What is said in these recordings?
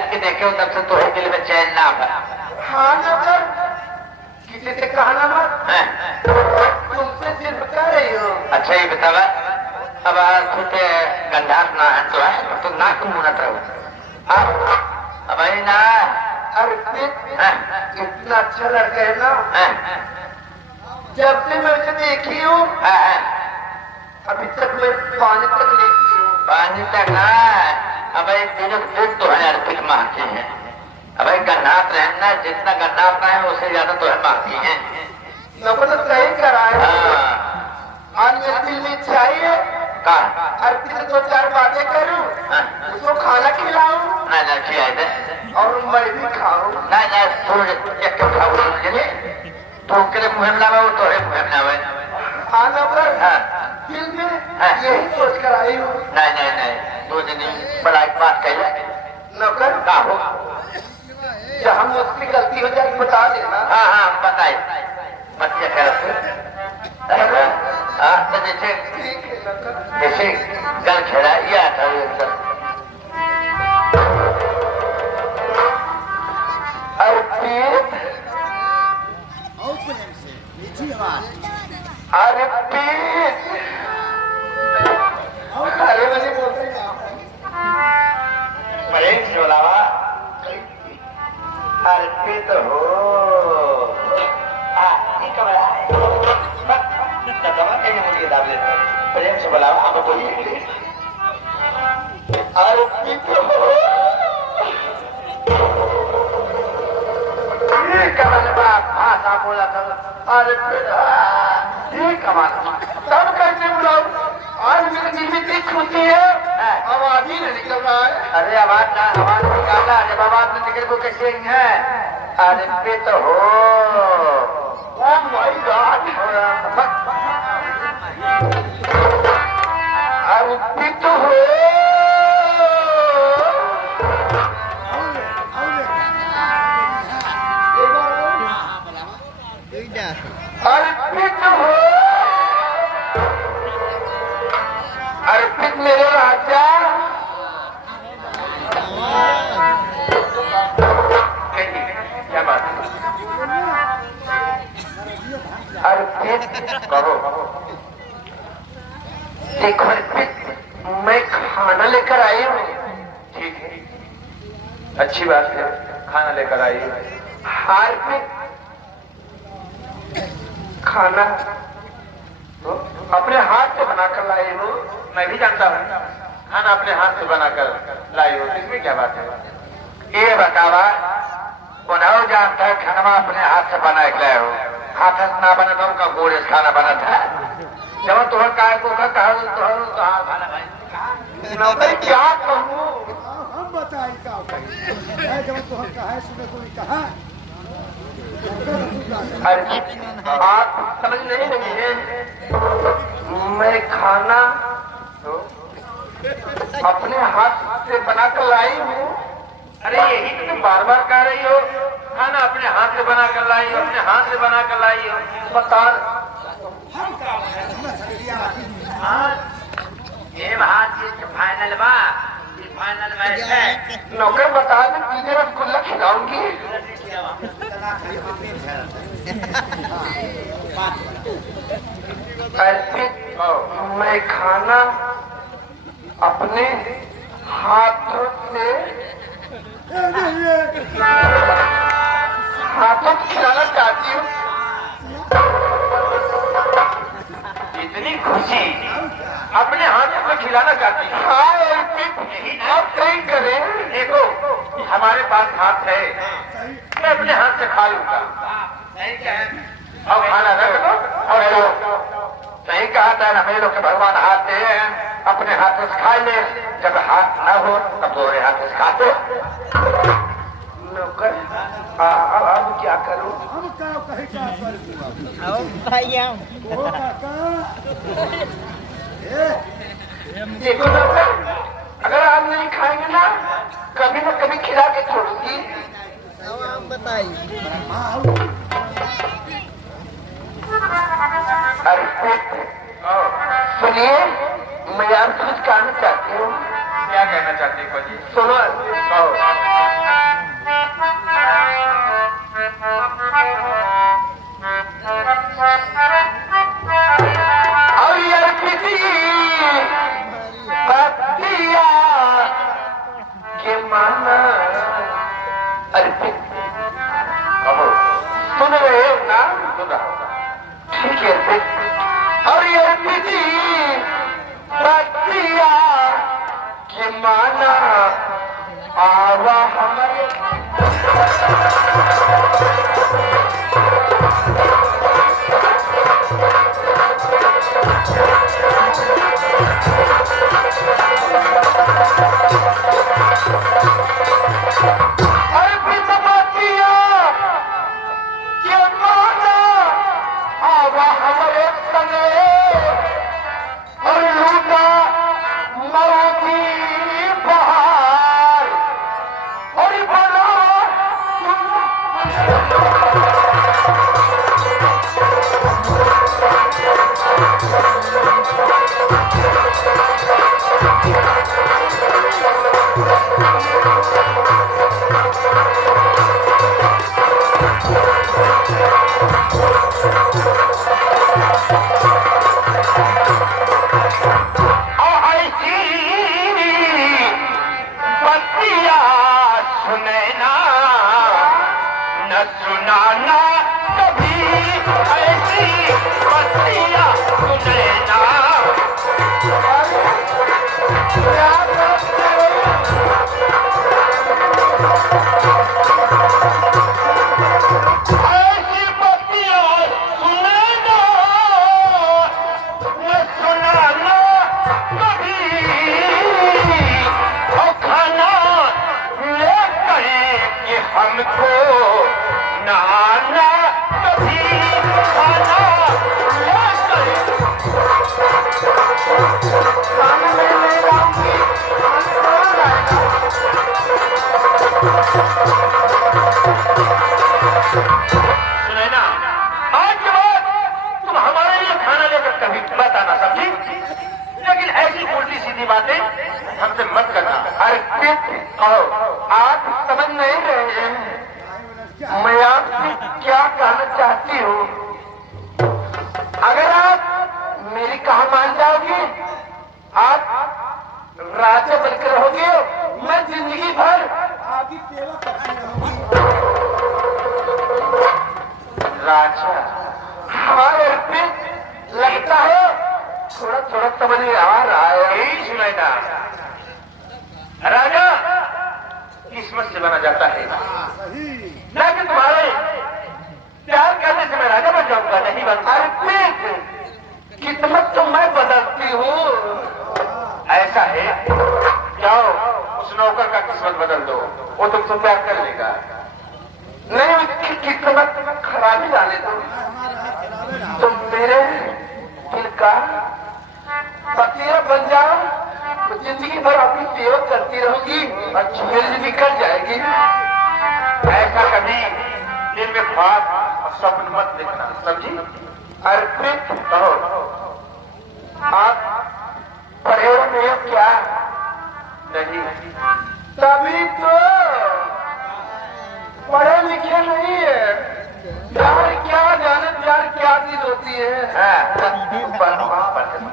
अर्पित के देखे हो तब से तो है दिल में चैन ना है। हाँ नौकर, किसी से कहना मत, तुमसे सिर्फ कह रही हो। अच्छा ये बतावा, अब खुद गंधार ना है तो है तो नाक मुना था अब ना अर्पित इतना अच्छा लड़का है ना, जब से मैं उसे देखी हूँ अभी तक मैं पानी तक नहीं पी हूँ। पानी तक ना, अब दिन तो है अर्पित मांगती है। अब गन्नात रहना, जितना गन्नात है उससे ज्यादा तो है मांगती है। नौकर तो सही करा है। आज मेरे दिल में इच्छा है अर्पित से 2-4 बातें करूं, उसको खाना खिलाऊं ना खिलाए दे और मैं भी खाऊं। ना एक खाऊ तो के मुहिम लावे, वो तो है मुहिम लावे। हाँ नौकर, दिल में यही सोच कर आई हूँ। नहीं दो दिन बड़ा बात कह नौकर का हो, जहाँ मुझसे गलती हो जाए बता देना। हाँ बताए मत क्या कर जैसे गल खेला या था अर्पित अरे मैंने बोलते महेश बोलावा अर्पित हो प्रेम से बोलावा, हम बोलिए अर्पित हो। ये कमल बात भाषा बोला था अर्पित, ये कमाल तब कैसे बुलाऊ? आज मेरे दिल में इतनी खुशी है, आवाज ही नहीं निकल रहा है। अरे आवाज निकाला, जब आवाज नहीं निकल वो कैसे है? अर्पित हो। ओह माय गॉड, अर्पित हो। अर्पित हो, अर्पित मेरे राजा। क्या बात है अर्पित? कहो देखो अर्पित, मैं खाना लेकर आई हूँ। ठीक है, अच्छी बात है, खाना लेकर आई हूँ। अर्पित खाना तो अपने हाथ से बनाकर लाई हूँ। मैं भी जानता हूँ खाना अपने हाथ से बनाकर लाई हो, इसमें क्या बात है? ये बतावा, उन्होंने जानता है खाना अपने हाथ से बना के लाए हो, हाथ से ना बना तो उनका गोड़ खाना बना था। जब तुम काय को क्या कहूँ हम बताए जब तुम कहा सुने कोई कहा। आप समझ नहीं रही है, मैं खाना तो अपने हाथ से बनाकर लाई हूँ। अरे यही तो तुम बार बार कह रही हो, खाना अपने हाथ से बनाकर लाई हो, अपने हाथ से बनाकर लाई हो। बता ये बात फाइनल बा, फाइनल मैच है। नौकर बता दे, तुझे रसगुल्ला खिलाऊंगी। मैं खाना अपने हाथों से खिलाना चाहती हूँ। इतनी खुशी अपने हाथ से खिलाना चाहती हूँ। हाँ, आप सही करें। देखो हमारे पास हाथ है, मैं अपने हाथ से खा लूंगा। और खाना रख दो और सही कहा था ना, मेरे लोग के भगवान हाथ दे हैं, अपने हाथ से खा ले। जब हाथ ना हो तब दोनों हाथ से खा दो। नौकर अब क्या करूं? हम क्या कहे क्या देखो नौकर, अगर आप नहीं खाएंगे ना, कभी न कभी खिला के छोड़ूंगी। सुनिए, मैं आपसे कुछ कहना चाहती हूँ। क्या कहना चाहते हैं जी? सुनो, कहो। और यार किसी बतिया के माना अर्पित। कहो। सुन रहे हो ना? सुन रहा हूँ। ठीक है अर्पित। और यार किसी बतिया के माना आवा हमारे अर्पित बतिया के माना आवा हमारे संगे और लूटा मौती बहार और बना बतिया सुनैना न सुनाना कभी ऐसी बतिया सुनैना। ऐसी बतिया सुनैना न सुनाना कभी और खाना लेकर के हमको नाना कभी खाना लेकर सामने मेरा सुनैना, आज के बाद तुम हमारे लिए खाना लेकर कभी मत आना, समझी? लेकिन ऐसी उल्टी सीधी बातें हमसे मत करना। अर्पित, आप समझ नहीं रहे हैं मैं आपसे क्या कहना चाहती हूँ। अगर आप मेरी कहा मान जाओगे, आप राजा बनकर रहोगे, मैं जिंदगी भर आपकी सेवा करती रहूंगी। राजा। हमारे अर्पित, लगता है थोड़ा थोड़ा समझ में आ रहा है। यही सुनैना, राजा किस्मत से बना जाता है, सही। लेकिन तुम्हारे प्यार करने से मैं राजा बन जाऊंगा, नहीं बनता। अर्पित, किस्मत तो मैं बदलती हूँ। ऐसा है, जाओ उस नौकर का किस्मत बदल दो, वो तुमसे प्यार कर लेगा। नहीं, उसकी किस्मत खराबी डाले दो हमारा हाथ खराबे रहा। तो मेरे दिल का पतिया बन जाओ, तो जिंदगी भर अपनी सेवा करती रहूंगी और मेरी जिंदगी कट जाएगी। ऐसा कभी दिल में ख्वाब और स्वप्न मत देखना, समझी? अर्पित, कहो। आप पढ़े हो नहीं हो क्या? नहीं, तभी तो पढ़े लिखे नहीं है। प्यार क्या जाने, प्यार क्या चीज होती है।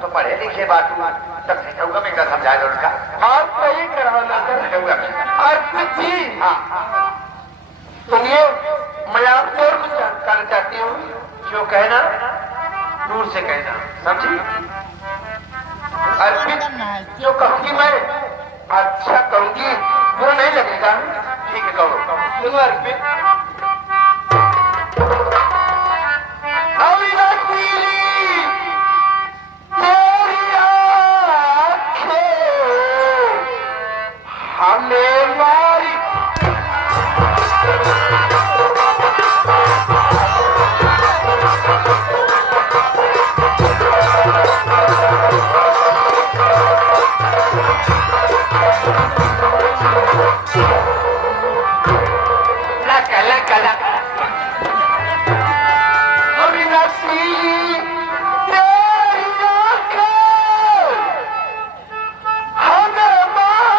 तो पढ़े लिखे बात तब सीखूंगा मैं, क्या समझा दो उनका। आप सही कराओ ना कर। सीखूंगा मैं। अर्पित जी, सुनिए, मैं आपसे और कुछ कहना चाहती हूँ। जो कहना दूर से कहना, समझी? अर्पित, जो कहूंगी मैं अच्छा कहूंगी, बुरा नहीं लगेगा। ठीक है, कहो। सुनो अर्पित, अविनाशी तेरी आँखें हमें मारी। अविनाशी तेरी आँखें हमें मारी।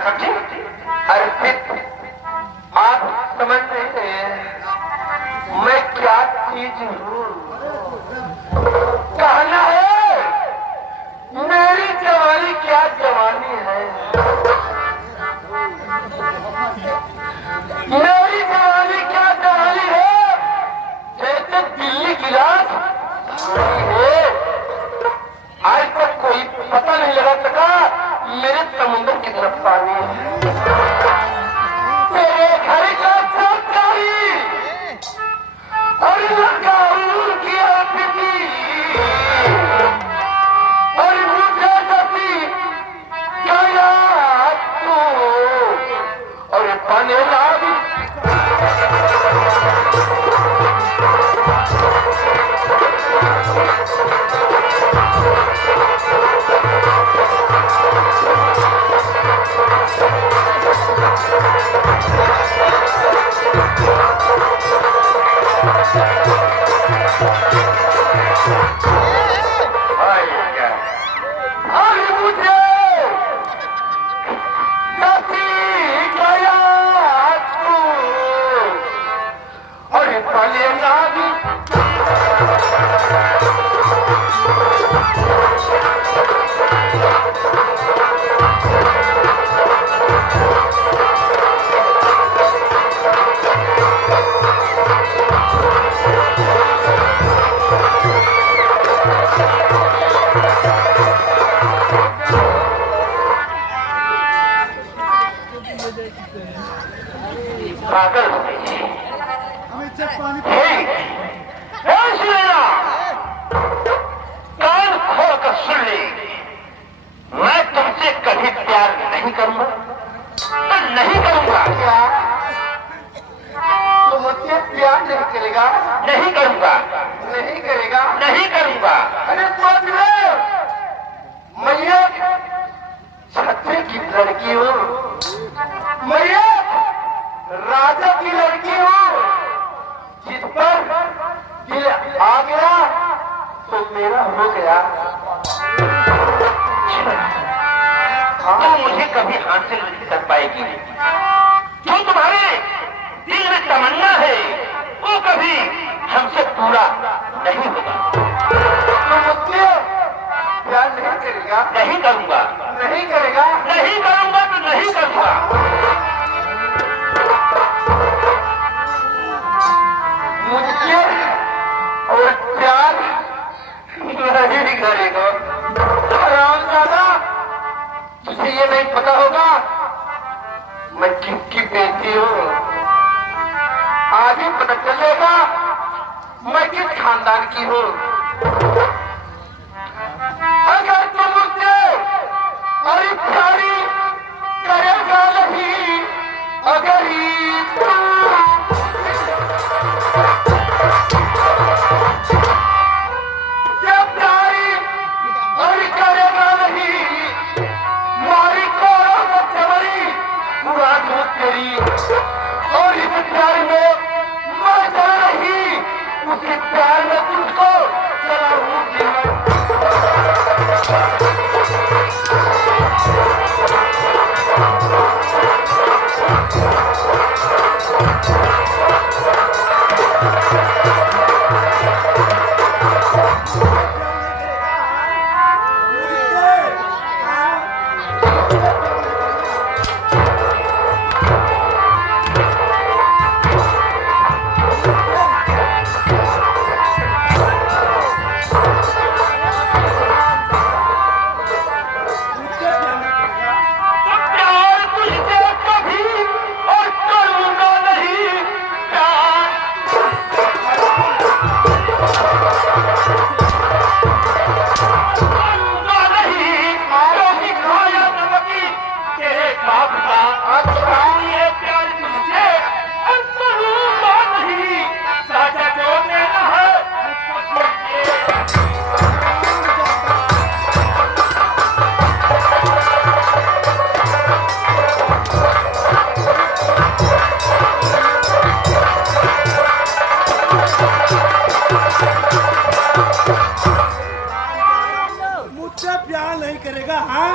समझी? अर्पित, आप समझ नहीं रहे, मैं क्या चीज हूँ। कहना है मेरी जवानी क्या जवानी है, मेरी जवानी क्या जवानी है, जैसे दिल्ली गिलास है। आज तक कोई पता नहीं लगा सका मेरे समुद्र कितना पानी है। मेरे घर का चौकारी और लगाऊं की अतिथि और मुझे सभी क्या याद तू और बने लागी पागल हो गई। हमें जब पानी कान खोल कर सुन ले, मैं तुमसे कभी प्यार नहीं करूंगा तो नहीं करूंगा। तो मुझसे प्यार नहीं करेगा, नहीं करूंगा, नहीं करेगा, नहीं करूंगा। अरे सोच ले, मैं छत्री की लड़की हूँ, मैं राजा की लड़की हूँ, जिस पर दिल आ गया तो मेरा हो गया। तुम मुझे कभी हासिल नहीं कर पाएगी। जो तुम्हारे दिल में तमन्ना है वो कभी हमसे पूरा नहीं होगा। तो मुझसे प्यार नहीं करेगा, नहीं करूंगा, नहीं करेगा, नहीं करूंगा तो नहीं करूंगा। मुझसे और प्यार नहीं करेगा। हरामजादा, तुझे ये नहीं पता होगा मैं किसकी बेटी हूँ। आज ही पता चलेगा मैं किस खानदान की हूँ। अगर तुम मुझसे अरे प्यारी करेगा नहीं, अगर ही तुम और इस प्यार में मर जा रही, उसी प्यार में तुझको चलाऊंगी मैं। मुझसे प्यार नहीं करेगा। हाँ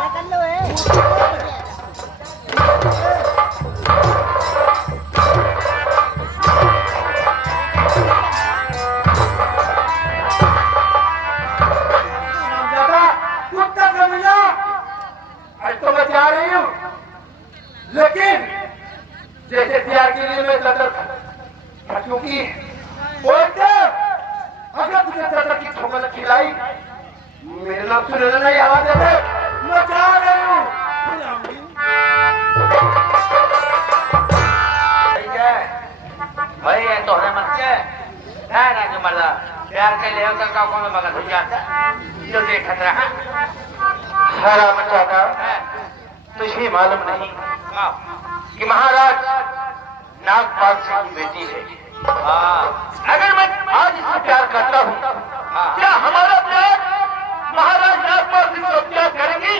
दादा कुत्ता कमीना, आज तो मैं जा रही हूँ, लेकिन जैसे प्यार के लिए मैं चतर था, क्योंकि बोलते अगर तुझे चतर की ठोकर खिलाई, मेरे नाम सुने नहीं आवाज दे, मैं जा रही हूँ। भाई ये तो है मत के है ना जो मर्दा प्यार के लिए उधर का कौन मगर हो जाता जो देखत रहा हरा मचाता तुझे मालूम नहीं कि महाराज नागपाल सिंह की बेटी है। अगर मैं आज इससे प्यार करता हूँ, क्या हमारा प्यार महाराज नागपाल सिंह को प्यार करेंगी?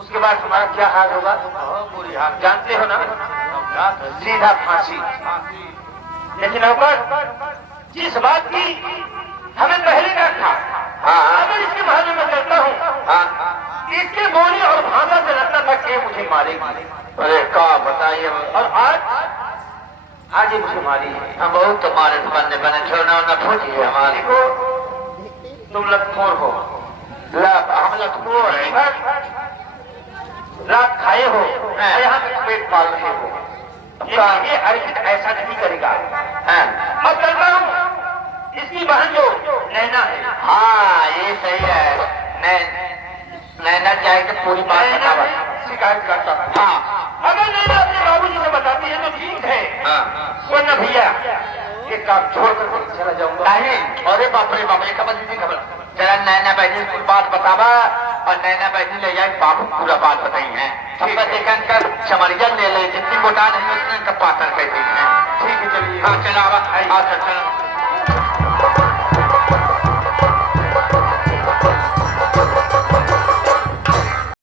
उसके बाद हमारा क्या हाल होगा? पूरी हाल जानते हो ना, सीधा फांसी। लेकिन नौकर, जिस बात की हमें पहले का था, अगर इसके बहाने में करता हूँ, इसके बोली और भाषा से लगता था कि मुझे मारेगी। अरे का बताइए, और आज ही मुझे मारी है। हम बहुत तुम्हारे बनने बने छोड़ना न पूछिए हमारे देखो, तुम लतखोर हो, हम लतखोर है, रात खाए हो, यहाँ तक पेट पाल रहे हो। ये अर्जित ऐसा नहीं करेगा। मैं करता हूँ, इसकी बहन जो नैना है, हाँ ये सही है नैना चाहे कि पूरी बात बता शिकायत करता है। हाँ अगर नैना अपने बाबूजी से बताती है तो ठीक है, वरना भैया ये काम छोड़ कर चला जाऊंगा। नहीं अरे बाप रे बाप, ये खबर नहीं खबर जरा नैना बहनी पूरी बात बतावा और नैना बहनी ले जाए बाबू पूरा बात बताई है। सबका देखन कर चमरिया ले ले, जितनी मोटा नहीं उतने का पातर कहती है। ठीक है, चलिए। हाँ चला चलो